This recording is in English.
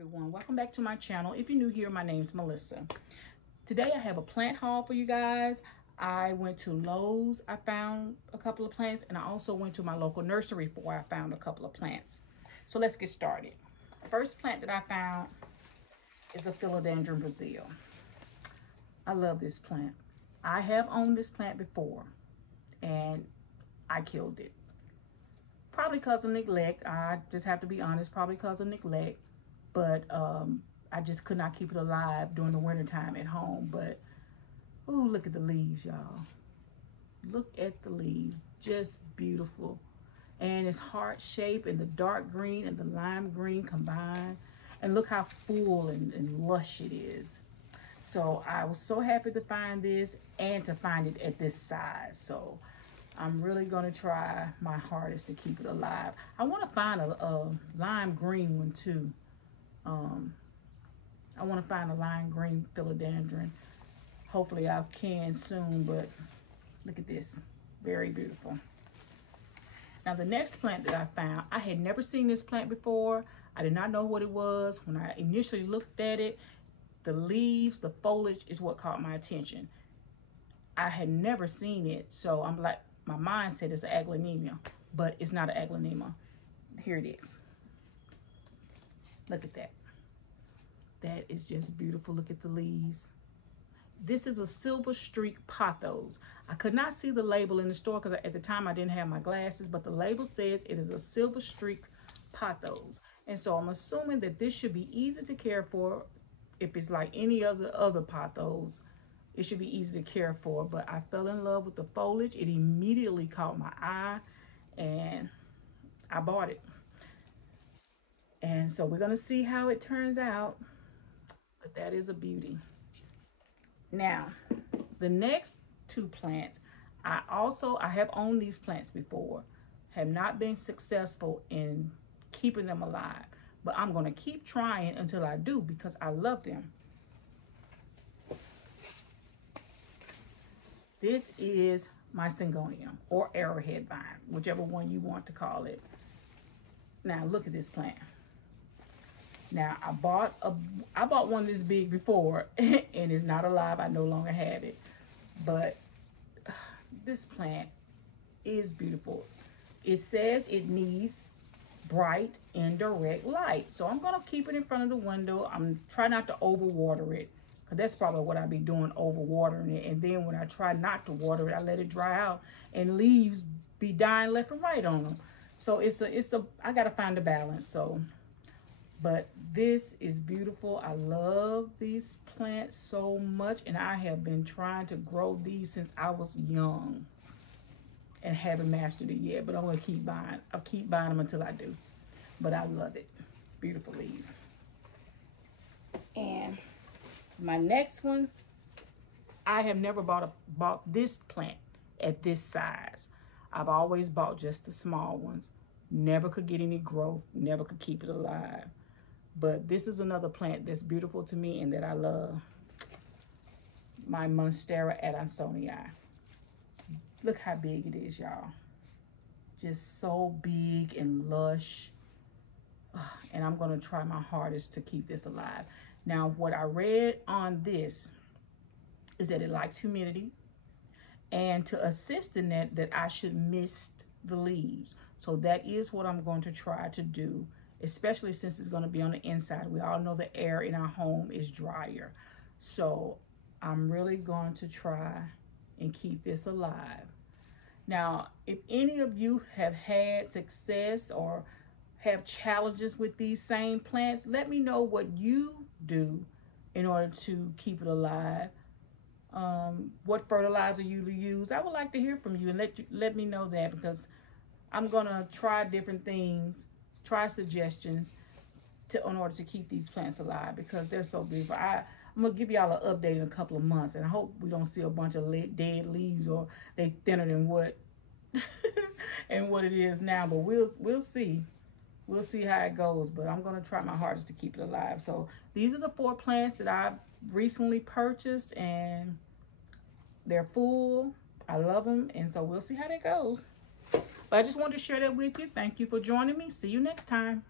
Everyone, welcome back to my channel. If you're new here, my name's Melissa. Today I have a plant haul for you guys. I went to Lowe's, I found a couple of plants, and I also went to my local nursery where I found a couple of plants. So let's get started. The first plant that I found is a philodendron Brazil. I love this plant. I have owned this plant before and I killed it. Probably because of neglect. I just have to be honest, probably because of neglect. But I just could not keep it alive during the winter time at home. But oh, look at the leaves, y'all. Look at the leaves, just beautiful. And it's heart shaped, and the dark green and the lime green combined. And look how full and lush it is. So I was so happy to find this and to find it at this size. So I'm really gonna try my hardest to keep it alive. I want to find a lime green one too. I want to find a lime green philodendron. Hopefully I can soon, but look at this, very beautiful. Now the next plant that I found, I had never seen this plant before. I did not know what it was. When I initially looked at it, the leaves, the foliage is what caught my attention. I had never seen it, so I'm like, my mind said it's an aglaonema, but it's not an aglaonema. Here it is. Look at that. That is just beautiful. Look at the leaves. This is a silver streak pothos. I could not see the label in the store because at the time I didn't have my glasses, but the label says it is a silver streak pothos. And so I'm assuming that this should be easy to care for. If it's like any other pothos, it should be easy to care for. But I fell in love with the foliage. It immediately caught my eye and I bought it. And so we're gonna see how it turns out, but that is a beauty. Now, the next two plants, I have owned these plants before, have not been successful in keeping them alive, but I'm gonna keep trying until I do because I love them. This is my Syngonium or arrowhead vine, whichever one you want to call it. Now look at this plant. Now I bought one this big before and it's not alive. I no longer have it, but this plant is beautiful. It says it needs bright indirect light, so I'm gonna keep it in front of the window. I'm trying not to overwater it because that's probably what I be doing, overwatering it. And then when I try not to water it, I let it dry out and leaves be dying left and right on them. So I gotta find a balance. So. But this is beautiful. I love these plants so much, and I have been trying to grow these since I was young and haven't mastered it yet, but I'm gonna keep buying. I'll keep buying them until I do. But I love it. Beautiful leaves. And my next one, I have never bought this plant at this size. I've always bought just the small ones. Never could get any growth, never could keep it alive. But this is another plant that's beautiful to me and that I love. My Monstera adansonii. Look how big it is, y'all. Just so big and lush. And I'm going to try my hardest to keep this alive. Now, what I read on this is that it likes humidity. And to assist in that I should mist the leaves. So that is what I'm going to try to do, especially since it's going to be on the inside. We all know the air in our home is drier. So I'm really going to try and keep this alive. Now, if any of you have had success or have challenges with these same plants, let me know what you do in order to keep it alive. What fertilizer you use. I would like to hear from you and let me know that, because I'm going to try different things, try suggestions in order to keep these plants alive because they're so beautiful. I'm going to give y'all an update in a couple of months, and I hope we don't see a bunch of dead leaves or they thinner than what and what it is now, but we'll see. We'll see how it goes, but I'm going to try my hardest to keep it alive. So these are the 4 plants that I've recently purchased, and they're full. I love them, and so we'll see how that goes. But I just wanted to share that with you. Thank you for joining me. See you next time.